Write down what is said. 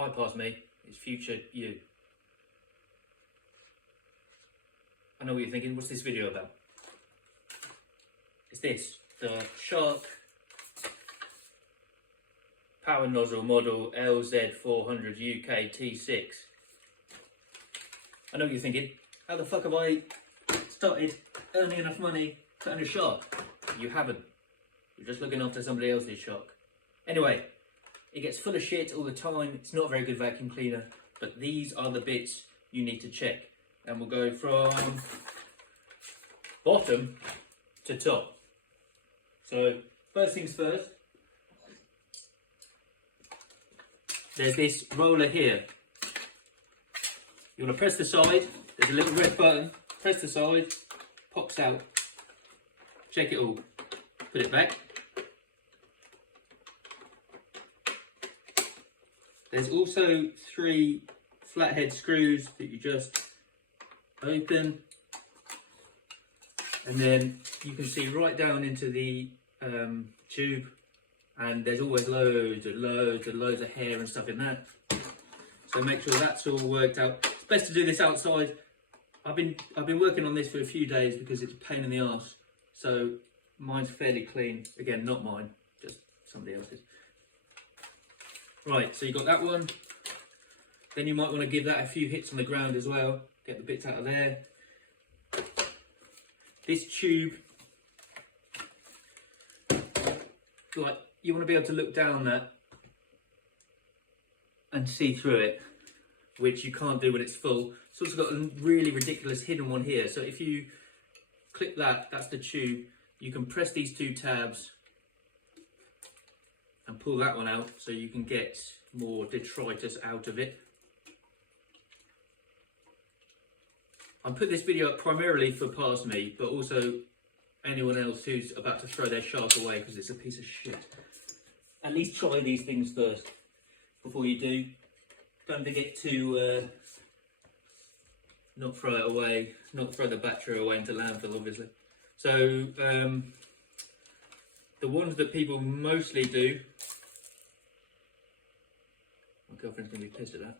Hi past me, it's future you. I know what you're thinking, what's this video about? It's this, the Shark power nozzle model LZ400UKT6. I know what you're thinking, how the fuck have I started earning enough money to own a Shark? You haven't. You're just looking after somebody else's Shark. Anyway, it gets full of shit all the time. It's not a very good vacuum cleaner, but these are the bits you need to check. And we'll go from bottom to top. So first things first, there's this roller here. You want to press the side, there's a little red button, press the side, pops out. Check it all. Put it back. There's also 3 flathead screws that you just open, and then you can see right down into the tube, and there's always loads of hair and stuff in that. So make sure that's all worked out. It's best to do this outside. I've been working on this for a few days because it's a pain in the arse. So mine's fairly clean. Again, not mine, just somebody else's. Right, so you got that one. Then you might want to give that a few hits on the ground as well. Get the bits out of there. This tube, like, you want to be able to look down that and see through it, which you can't do when it's full. It's also got a really ridiculous hidden one here. So if you click that, that's the tube. You can press these 2 tabs and pull that one out so you can get more detritus out of it. I put this video up primarily for past me, but also anyone else who's about to throw their Shark away because it's a piece of shit. At least try these things first before you do. Don't forget to not throw it away, not throw the battery away into landfill, obviously. So the ones that people mostly do, my girlfriend's going to be pissed at that.